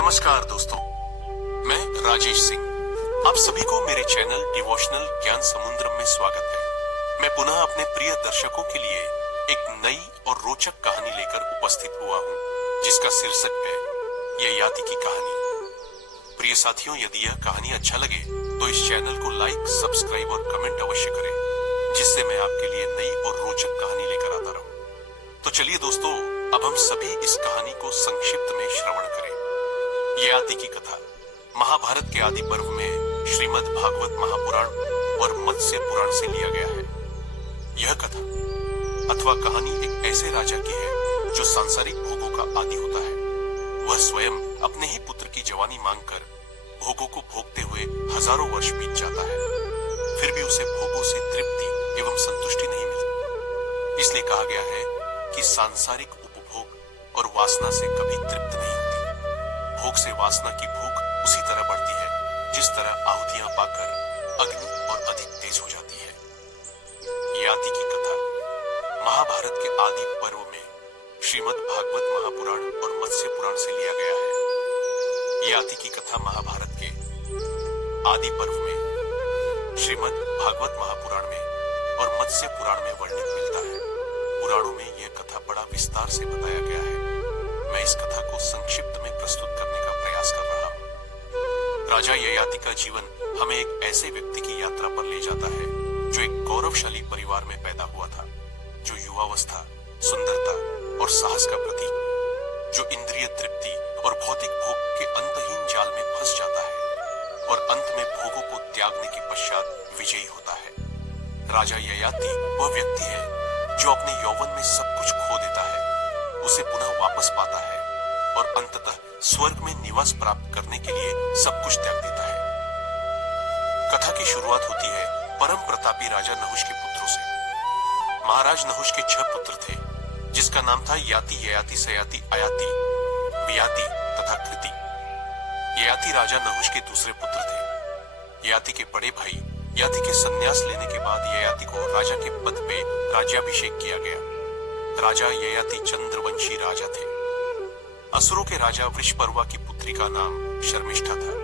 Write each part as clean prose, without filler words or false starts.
नमस्कार दोस्तों, मैं राजेश सिंह। आप सभी को मेरे चैनल डिवोशनल ज्ञान समुद्रम में स्वागत है। मैं पुनः अपने प्रिय दर्शकों के लिए एक नई और रोचक कहानी लेकर उपस्थित हुआ हूँ, जिसका शीर्षक है ययाति की कहानी। प्रिय साथियों, यदि यह कहानी अच्छा लगे तो इस चैनल को लाइक, सब्सक्राइब और कमेंट अवश्य करें, जिससे मैं आपके लिए नई और रोचक कहानी लेकर आता रहूं। तो चलिए दोस्तों, अब हम सभी इस कहानी को संक्षिप्त में श्रवण करें। ययाति की कथा महाभारत के आदि पर्व में श्रीमद् भागवत महापुराण और मत्स्य पुराण से लिया गया है। यह कथा अथवा कहानी एक ऐसे राजा की है जो सांसारिक भोगों का आदी होता है। वह स्वयं अपने ही पुत्र की जवानी मांगकर भोगों को भोगते हुए हजारों वर्ष बीत जाता है, फिर भी उसे भोगों से तृप्ति एवं संतुष्टि नहीं मिलती। इसलिए कहा गया है कि सांसारिक उपभोग और वासना से कभी तृप्त नहीं होती। भोग से वासना की भूख उसी तरह बढ़ती है जिस तरह आहुतियां पाकर अग्नि और अधिक तेज हो जाती है। ययाति की कथा महाभारत के आदि पर्व में श्रीमद् भागवत महापुराण और मत्स्य पुराण से लिया गया है। ययाति की कथा महाभारत के आदि पर्व में श्रीमद् भागवत महापुराण में और मत्स्य पुराण में वर्णित मिलता है। पुराणों में यह कथा बड़ा विस्तार से बताया गया है। मैं इस कथा को संक्षिप्त में प्रस्तुत करने का प्रयास कर रहा हूँ। राजा ययाति का जीवन हमें एक ऐसे व्यक्ति की यात्रा पर ले जाता है जो एक गौरवशाली परिवार में पैदा हुआ था, जो युवावस्था, सुंदरता और साहस का प्रतीक, जो इंद्रिय तृप्ति और भौतिक भोग के अंतहीन जाल में फंस जाता है और अंत में भोगों को त्यागने के पश्चात विजयी होता है। राजा ययाति वह व्यक्ति है जो अपने यौवन में सब कुछ खो देता है, उसे पुनः वापस पाता है और अंततः स्वर्ग में निवास प्राप्त करने के लिए सब कुछ त्याग देता है। कथा की शुरुआत होती है परम प्रतापी राजा नहुष के पुत्रों से। महाराज नहुष के 6 पुत्र थे, जिसका नाम था याति, ययाति, सयाति, अयाति, वियाति तथा कृति। ययाति राजा नहुष के दूसरे पुत्र थे। ययाति के बड़े भाई याति के संन्यास लेने के बाद ययाति को राजा के पद पे राज्याभिषेक किया गया। राजा ययाति चंद्रवंशी राजा थे। असुरों के राजा वृषपर्वा की पुत्री का नाम शर्मिष्ठा था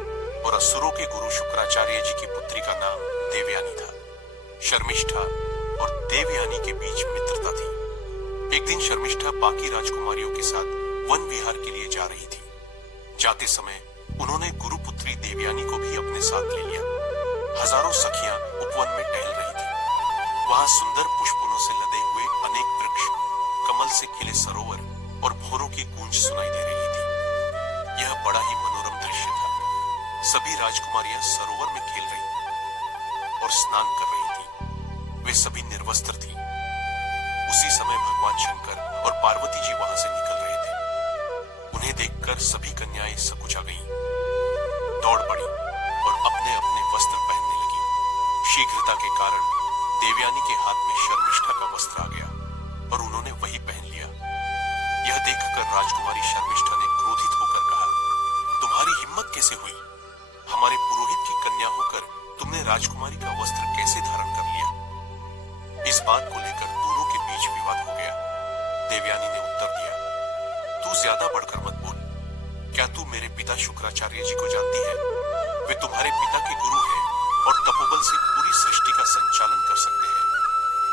और असुरों के गुरु शुक्राचार्य जी की पुत्री का नाम देवयानी था। शर्मिष्ठा और देवयानी के बीच मित्रता थी। एक दिन शर्मिष्ठा बाकी राजकुमारियों के साथ वन विहार के लिए जा रही थी। जाते समय उन्होंने गुरुपुत्री देवयानी को भी अपने साथ ले लिया। हजारों सखियां उपवन में टहल रही थी। वहां सुंदर पुष्पों से लदे हुए अनेक वृक्ष, कमल से खिले सरोवर और भौरों की गूंज सुनाई दे रही थी। यह बड़ा ही मनोरम दृश्य था। सभी राजकुमारियां सरोवर में खेल रही और स्नान कर रही थी। वे सभी निर्वस्त्र थी। उसी समय भगवान शंकर और पार्वती जी वहां से निकल रहे थे। उन्हें देखकर सभी कन्याएं सकुचा गईं, दौड़ पड़ी और अपने अपने वस्त्र पहनने लगी। शीघ्रता के कारण देवयानी के हाथ में शर्मिष्ठा का वस्त्र आ गया और उन्होंने वही पहन लिया। यह देखकर राजकुमारी शर्मिष्ठा ने क्रोधित होकर कहा, तुम्हारी हिम्मत कैसे हुई? हमारे पुरोहित की कन्या होकर तुमने राजकुमारी का वस्त्र कैसे धारण कर लिया? इस बात को लेकर दोनों के बीच विवाद हो गया। देवयानी ने उत्तर दिया, तू ज्यादा बढ़कर मत बोल। क्या तू मेरे पिता शुक्राचार्य जी को जानती है? वे तुम्हारे पिता के गुरु हैं और तपोबल से पूरी सृष्टि का संचालन कर सकते हैं।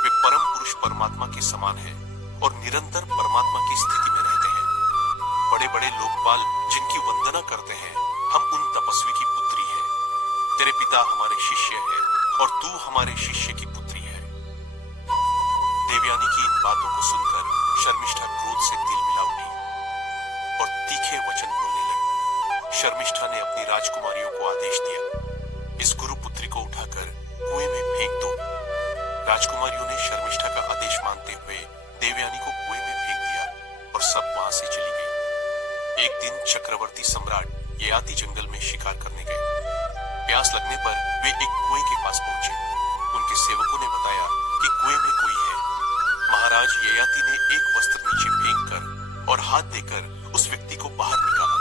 वे परम पुरुष परमात्मा के समान हैं और निरंतर परमात्मा की स्थिति में रहते हैं। बड़े बड़े लोकपाल जिनकी वंदना करते हैं, हम उन तपस्वी की पुत्री है। तेरे पिता हमारे शिष्य है और तू हमारे शिष्य की पुत्री है। देवयानी की इन बातों को सुनकर शर्मिष्ठा क्रोध से तिलमिला उठी और तीखे वचन बोलने लगी। शर्मिष्ठा ने अपनी राजकुमारियों को आदेश दिया, इस गुरुपुत्री को उठाकर कुएं में फेंक दो। राजकुमारियों ने शर्मिष्ठा का आदेश मानते हुए देवयानी को कुएं में फेंक दिया और सब वहां से चली गई। एक दिन चक्रवर्ती सम्राट ययाति जंगल में शिकार करने गए। प्यास लगने पर वे एक कुएं के पास पहुंचे। उनके सेवकों ने बताया कि कुएं में कोई है। महाराज ययाति ने एक वस्त्र नीचे फेंककर और हाथ देकर उस व्यक्ति को बाहर निकाला।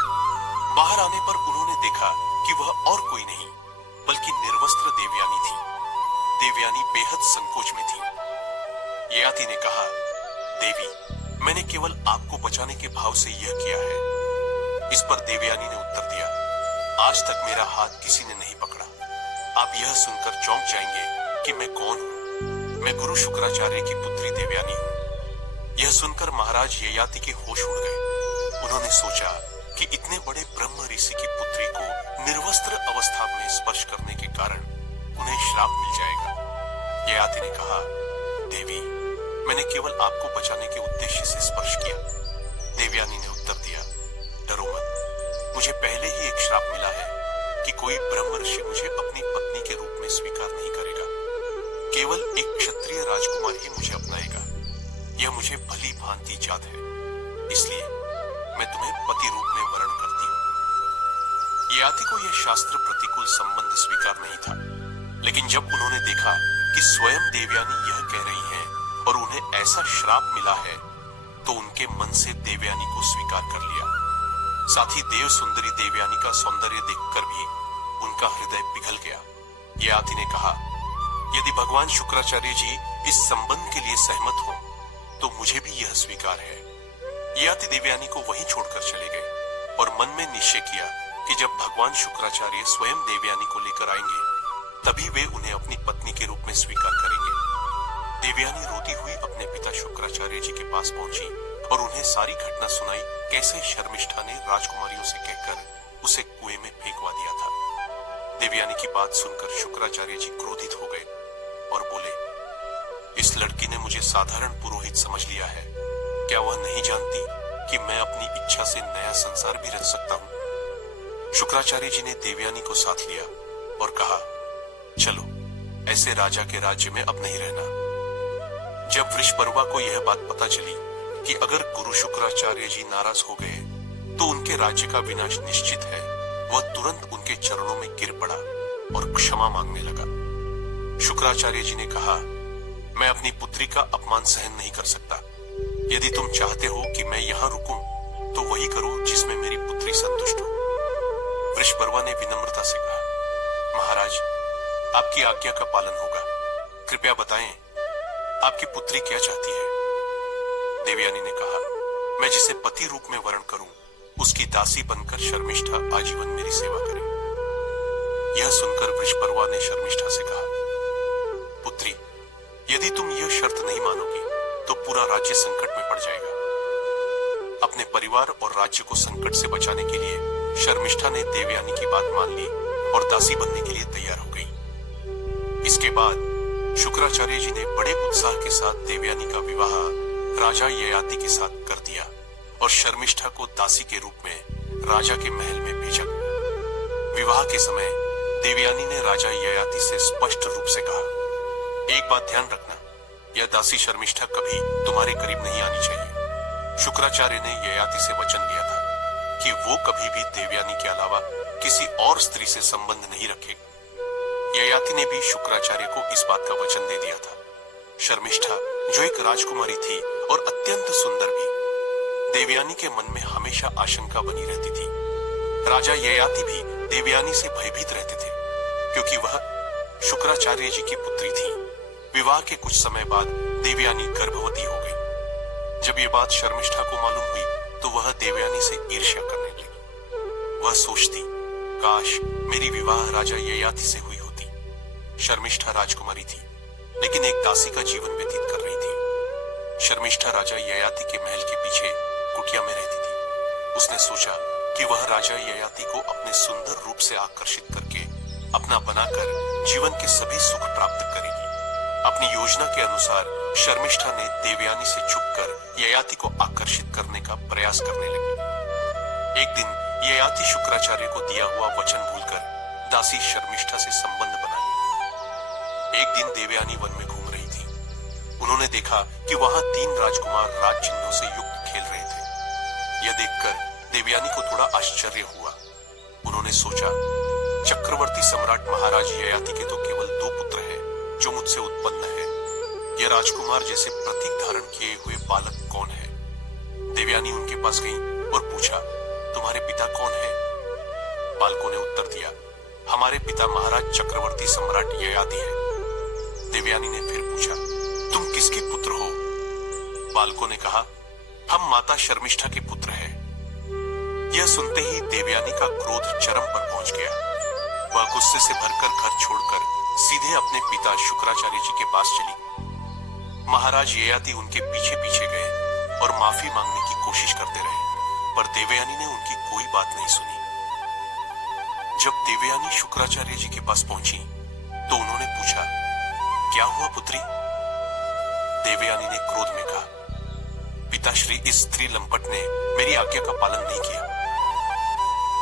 बाहर आने पर उन्होंने देखा कि वह और कोई नहीं बल्कि निर्वस्त्र देवयानी थी। देवयानी बेहद संकोच में थी। ययाति ने कहा, देवी, मैंने केवल आपको बचाने के भाव से यह किया है। इस पर देवयानी ने उत्तर दिया, आज तक मेरा हाथ किसी ने नहीं पकड़ा। आप यह सुनकर चौंक जाएंगे कि मैं कौन हूँ। मैं गुरु शुक्राचार्य की पुत्री देवयानी हूँ। यह सुनकर महाराज ययाति के होश उड़ गए। उन्होंने सोचा कि इतने बड़े ब्रह्म ऋषि की पुत्री को निर्वस्त्र अवस्था में स्पर्श करने के कारण उन्हें श्राप मिल जाएगा। ययाति ने कहा, देवी, मैंने केवल आपको बचाने के उद्देश्य से स्पर्श किया। देवयानी ने उत्तर दिया, डरो मत, मुझे पहले ही एक श्राप मिला है कि कोई ब्रह्म ऋषि मुझे अपनी पत्नी के रूप में स्वीकार नहीं करेगा। केवल एक क्षत्रिय राजकुमार ही मुझे अपनाएगा। यह मुझे भली भांति याद है, इसलिए मैं तुम्हें पति रूप में वर्ण करती हूँ। ययाति को यह शास्त्र प्रतिकूल संबंध स्वीकार नहीं था, लेकिन जब उन्होंने देखा कि स्वयं देवयानी यह कह रही हैं और उन्हें ऐसा श्राप मिला है, तो उनके मन से देवयानी को स्वीकार कर लिया। साथ ही देव सुंदरी देवयानी का सौंदर्य देखकर भी उनका हृदय पिघल गया। ययाति ने कहा, यदि भगवान शुक्राचार्य जी इस संबंध के लिए सहमत हो तो मुझे भी यह स्वीकार है। ययाति देवयानी को वहीं छोड़कर चले गए और मन में निश्चय किया कि जब भगवान शुक्राचार्य स्वयं देवयानी को लेकर आएंगे तभी वे उन्हें अपनी पत्नी के रूप में स्वीकार करेंगे। देवयानी रोती हुई अपने पिता शुक्राचार्य जी के पास पहुंची और उन्हें सारी घटना सुनाई, कैसे शर्मिष्ठा ने राजकुमारियों से कहकर उसे कुएं में फेंकवा दिया था। देवयानी की बात सुनकर शुक्राचार्य जी क्रोधित हो गए और बोले, इस लड़की ने मुझे साधारण पुरोहित समझ लिया है। क्या वह नहीं जानती कि मैं अपनी इच्छा से नया संसार भी रच सकता हूँ? शुक्राचार्य जी ने देवयानी को साथ लिया और कहा, चलो, ऐसे राजा के राज्य में अब नहीं रहना। जब वृषपर्वा को यह बात पता चली कि अगर गुरु शुक्राचार्य जी नाराज हो गए तो उनके राज्य का विनाश निश्चित है, वह तुरंत उनके चरणों में गिर पड़ा और क्षमा मांगने लगा। शुक्राचार्य जी ने कहा, मैं अपनी पुत्री का अपमान सहन नहीं कर सकता। यदि तुम चाहते हो कि मैं यहाँ रुकूं, तो वही करो जिसमें मेरी पुत्री संतुष्ट हो। वृषपर्वा ने विनम्रता से कहा, महाराज, आपकी आज्ञा का पालन होगा। कृपया बताएं, आपकी पुत्री क्या चाहती है? देवयानी ने कहा, मैं जिसे पति रूप में वर्ण करूं, उसकी दासी बनकर शर्मिष्ठा आजीवन मेरी सेवा करे। यह सुनकर वृषपर्वा ने शर्मिष्ठा से कहा, पुत्री, यदि तुम यह शर्त नहीं मानोगी तो पूरा राज्य संकट में पड़ जाएगा। अपने परिवार और राज्य को संकट से बचाने के लिए शर्मिष्ठा ने देवयानी की बात मान ली और दासी बनने के लिए तैयार हो गई। इसके बाद शुक्राचार्य जी ने बड़े उत्साह के साथ देवयानी का विवाह राजा ययाति के साथ कर दिया और शर्मिष्ठा को दासी के रूप में राजा के महल में भेजा गया। विवाह के समय देवयानी ने राजा ययाति से स्पष्ट रूप से कहा, एक बात ध्यान रखना, यह दासी शर्मिष्ठा कभी तुम्हारे करीब नहीं आनी चाहिए। शुक्राचार्य ने ययाति से वचन लिया था कि वो कभी भी देवयानी के अलावा किसी और स्त्री से संबंध नहीं रखेगी। ययाति ने भी शुक्राचार्य को इस बात का वचन दे दिया था। शर्मिष्ठा, जो एक राजकुमारी थी और अत्यंत सुंदर भी, देवयानी के मन में हमेशा आशंका बनी रहती थी। राजा ययाति भी देवयानी से भयभीत रहते थे, क्योंकि वह शुक्राचार्य जी की पुत्री थी। विवाह के कुछ समय बाद देवयानी गर्भवती हो गई। जब ये बात शर्मिष्ठा को मालूम हुई तो वह देवयानी से ईर्ष्या करने लगी। वह सोचती, काश मेरी विवाह राजा ययाति से हुई होती। शर्मिष्ठा राजकुमारी थी, लेकिन एक दासी का जीवन व्यतीत कर रही थी। शर्मिष्ठा राजा ययाति के महल के पीछे कुटिया में रहती थी। उसने सोचा कि वह राजा ययाति को अपने सुंदर रूप से आकर्षित करके अपना बनाकर जीवन के सभी सुख प्राप्त करेगी। अपनी योजना के अनुसार शर्मिष्ठा ने देवयानी से छुपकर ययाति को आकर्षित करने का प्रयास करने लगी। एक दिन ययाति शुक्राचार्य को दिया हुआ वचन भूलकर दासी शर्मिष्ठा से संबंध बना लिया। एक दिन देवयानी वन में घूम रही थी। उन्होंने देखा कि वहां 3 राजकुमार राज चिन्हों से युक्त खेल रहे थे। यह देखकर देवयानी को थोड़ा आश्चर्य हुआ। उन्होंने सोचा, चक्रवर्ती सम्राट महाराज ययाति के तो केवल 2 पुत्र हैं जो मुझसे उत्पन्न है। यह राजकुमार जैसे प्रतीक धारण किए हुए बालक कौन है? देवयानी उनके पास गई और पूछा, तुम्हारे पिता कौन है? बालकों ने उत्तर दिया, हमारे पिता महाराज चक्रवर्ती सम्राट ययाति हैं। देवयानी ने फिर पूछा, तुम किसके पुत्र हो? बालकों ने कहा, हम माता शर्मिष्ठा के पुत्र हैं। यह सुनते ही देवयानी का क्रोध चरम पर पहुंच गया। वह गुस्से से भरकर घर छोड़कर सीधे अपने पिता शुक्राचार्य जी के पास चली। महाराज ययाति उनके पीछे पीछे गए और माफी मांगने की कोशिश करते रहे, पर देवयानी ने उनकी कोई बात नहीं सुनी। जब देवयानी शुक्राचार्य जी के पास पहुंची तो उन्होंने पूछा, क्या हुआ पुत्री? देवयानी ने क्रोध में कहा, पिताश्री, इस स्त्री लंपट ने मेरी आज्ञा का पालन नहीं किया।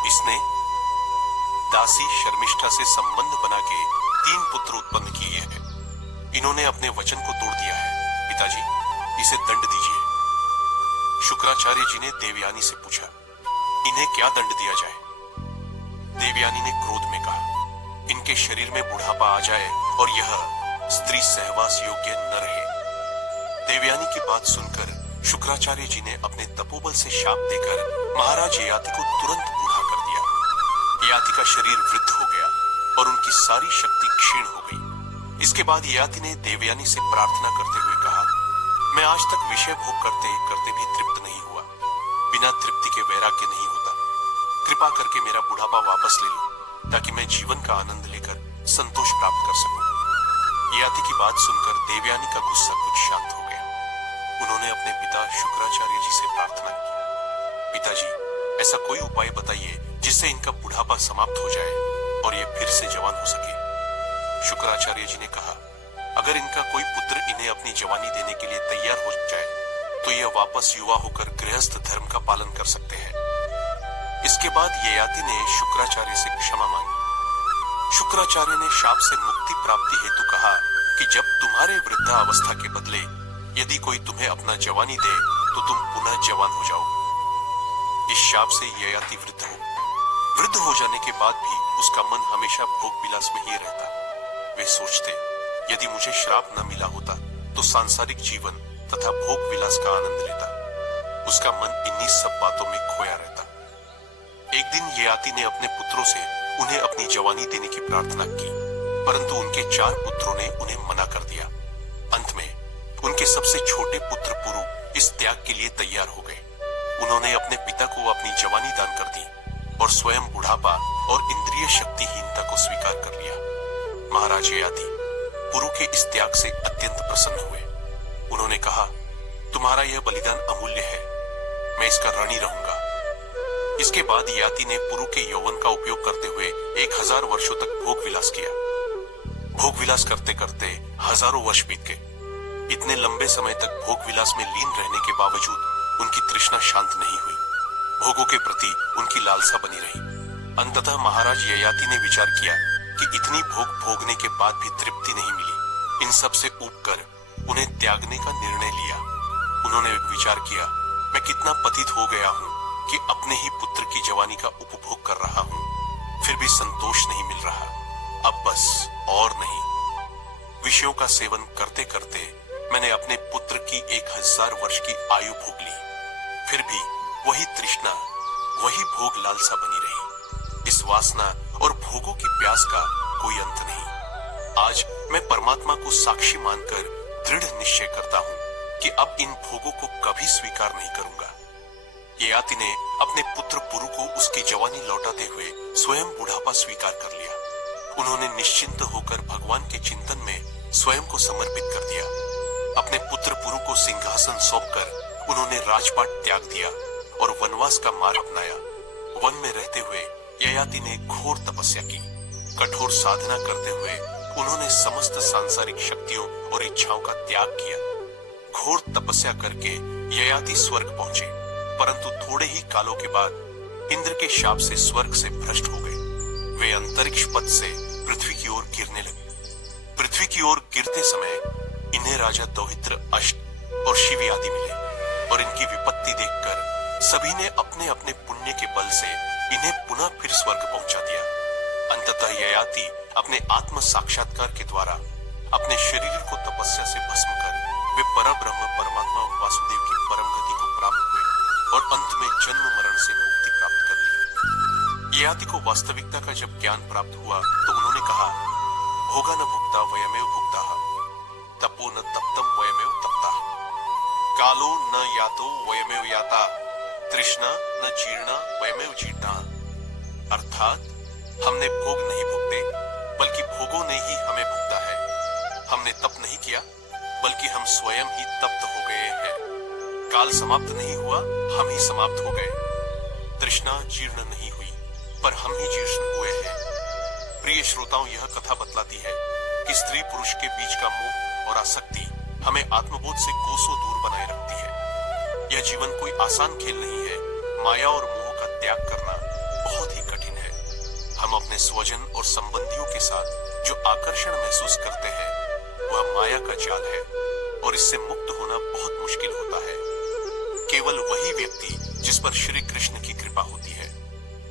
इसने दासी शर्मिष्ठा से संबंध बना के 3 पुत्र उत्पन्न किए हैं। इन्होंने अपने वचन को तोड़ दिया है। पिताजी, इसे दंड दीजिए। शुक्राचार्य जी ने देवयानी से पूछा, इन्हें क्या दंड दिया जाए? देवयानी ने क्रोध में कहा, इनके शरीर में बुढ़ापा आ जाए और यह स्त्री सहवास योग्य न रहे। देवयानी की बात सुनकर शुक्राचार्य जी ने अपने तपोबल से शाप देकर महाराज ययाति को तुरंत बूढ़ा कर दिया। ययाति का शरीर वृद्ध हो गया और उनकी सारी शक्ति क्षीण हो गई। इसके बाद ययाति ने देवयानी से प्रार्थना करते हुए कहा, मैं आज तक विषय भोग करते करते भी तृप्त नहीं हुआ। बिना तृप्ति के वैराग्य नहीं होता। कृपा करके मेरा बुढ़ापा वापस ले लो, ताकि मैं जीवन का आनंद लेकर संतोष प्राप्त कर सकूं। ययाति की बात सुनकर देवयानी का गुस्सा कुछ शांत हो गया। उन्होंने अपने पिता शुक्राचार्य जी से प्रार्थना की, पिताजी, ऐसा कोई उपाय बताइए जिससे इनका बुढ़ापा समाप्त हो जाए और ये फिर से जवान हो सके। शुक्राचार्य जी ने कहा, अगर इनका कोई पुत्र इन्हें अपनी जवानी देने के लिए तैयार हो जाए तो यह वापस युवा होकर गृहस्थ धर्म का पालन कर सकते हैं। इसके बाद ययाति ने शुक्राचार्य से क्षमा मांगी। शुक्राचार्य ने शाप से मुक्ति प्राप्ति हेतु कहा कि जब तुम्हारे वृद्धावस्था के बदले यदि कोई तुम्हें अपना जवानी दे तो तुम पुनः जवान हो जाओ। इस शाप से ययाति वृद्ध हो जाने के बाद भी उसका मन हमेशा भोग विलास में ही रहता। वे सोचते, यदि मुझे श्राप न मिला होता तो सांसारिक जीवन तथा भोग विलास का आनंद लेता। उसका मन इन्हीं सब बातों में खोया रहता। एक दिन ययाति ने अपने पुत्रों से उन्हें अपनी जवानी देने की प्रार्थना की, परंतु उनके 4 पुत्रों ने उन्हें मना कर दिया। अंत में उनके सबसे छोटे पुत्र पुरु इस त्याग के लिए तैयार हो गए। उन्होंने अपने पिता को अपनी जवानी दान कर दी और स्वयं बुढ़ापा और इंद्रिय शक्तिहीनता को स्वीकार कर लिया। महाराज ययाति पुरु के इस त्याग से अत्यंत प्रसन्न हुए। उन्होंने कहा, तुम्हारा यह बलिदान अमूल्य है, मैं इसका ऋणी रहूंगा। इसके बाद ययाति ने पुरु के यौवन का उपयोग करते हुए 1000 वर्षों तक भोग विलास किया। भोग विलास करते करते हजारों वर्ष बीत गए। इतने लंबे समय तक भोग विलास में लीन रहने के बावजूद उनकी तृष्णा शांत नहीं हुई। भोगों के प्रति उनकी लालसा बनी रही। अंततः महाराज ययाति ने विचार किया कि इतनी भोग भोगने के बाद भी तृप्ति नहीं मिली। इन सब से ऊबकर उन्हें त्यागने का निर्णय लिया। उन्होंने विचार किया, मैं कितना पतित हो गया हूँ कि अपने ही पुत्र की जवानी का उपभोग कर रहा हूँ, फिर भी संतोष नहीं मिल रहा। अब बस और नहीं। विषयों का सेवन करते करते मैंने अपने पुत्र की 1000 वर्ष की आयु भोग ली, फिर भी वही तृष्णा, वही भोग लालसा बनी रही। इस वासना और भोगों की प्यास का कोई अंत नहीं। आज मैं परमात्मा को साक्षी मानकर दृढ़ निश्चय करता हूँ कि अब इन भोगों को कभी स्वीकार नहीं करूंगा। ययाति ने अपने पुत्र पुरु को उसकी जवानी लौटाते हुए स्वयं बुढ़ापा स्वीकार कर लिया। उन्होंने निश्चिंत होकर भगवान के चिंतन में स्वयं को समर्पित कर दिया। अपने पुत्र पुरु को सिंहासन सौंपकर उन्होंने राजपाट त्याग दिया और वनवास का मार्ग अपनाया। वन में रहते हुए ययाति ने घोर तपस्या की। कठोर साधना करते हुए उन्होंने समस्त सांसारिक शक्तियों और इच्छाओं का त्याग किया। घोर तपस्या करके ययाति स्वर्ग पहुंचे, परंतु थोड़े ही कालों के बाद इंद्र के शाप से स्वर्ग से भ्रष्ट हो गए। वे अंतरिक्ष पथ से पृथ्वी की ओर गिरने लगे। पृथ्वी की ओर गिरते समय इन्हें राजा दौहित्र, अश्व और शिवी आदि मिले और इनकी विपत्ति देखकर सभी ने अपने अपने पुण्य के बल से इन्हें पुनः फिर स्वर्ग पहुंचा दिया। अंततः ययाति अपने आत्म साक्षात्कार के द्वारा अपने शरीर को तपस्या से भस्म कर वे परब्रह्म परमात्मा वासुदेव की परम गति को प्राप्त हुए और अंत में जन्म मरण से मुक्ति प्राप्त कर ली। ययाति को वास्तविकता का जब ज्ञान प्राप्त हुआ तो उन्होंने कहा, भोगा न भुक्ता वयमेव भुक्ता, तपो न तप्तम वयमेव तप्ता, कालो न यातो वयमेव याता, तृष्णा न जीर्णा वयमेव जीर्णा, अर्थात हमने भोग नहीं भुगते बल्कि भोगों ने ही हमें भुगता है। हमने तप नहीं किया बल्कि हम स्वयं ही तप्त हो गए हैं। काल समाप्त नहीं हुआ, हम ही समाप्त हो गए। तृष्णा जीर्ण नहीं हुई पर हम ही जीर्ण हुए हैं। प्रिय श्रोताओं, यह कथा बतलाती है कि स्त्री पुरुष के बीच का मोह और आसक्ति हमें आत्मबोध से कोसों दूर बनाए रखती है। यह जीवन कोई आसान खेल नहीं है। माया और मोह का त्याग करना बहुत ही कठिन है। हम अपने स्वजन और संबंधियों के साथ जो आकर्षण महसूस करते हैं वह माया का जाल है और इससे मुक्त होना बहुत मुश्किल होता है। केवल वही व्यक्ति जिस पर श्री कृष्ण की कृपा होती है,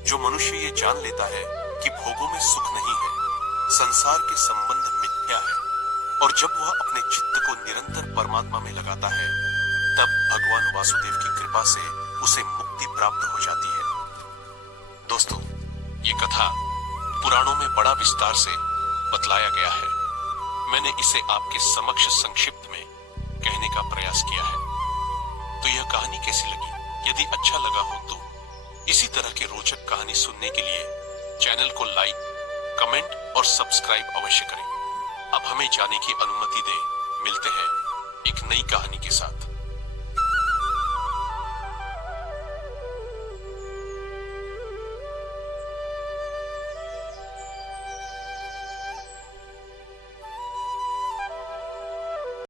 जो मनुष्य ये जान लेता है कि भोगों में सुख नहीं है, संसार के संबंध मिथ्या है, और जब वह अपने चित्त को निरंतर परमात्मा में लगाता है, तब भगवान वासुदेव की कृपा से उसे मुक्ति प्राप्त हो जाती है। दोस्तों, ये कथा पुराणों में बड़ा विस्तार से बतलाया गया है। मैंने इसे आपके समक्ष संक्षिप्त में कहने का प्रयास किया है। तो यह कहानी कैसी लगी? यदि अच्छा लगा हो तो इसी तरह की रोचक कहानी सुनने के लिए चैनल को लाइक, कमेंट और सब्सक्राइब अवश्य करें। अब हमें जाने की अनुमति दें। मिलते हैं एक नई कहानी के साथ।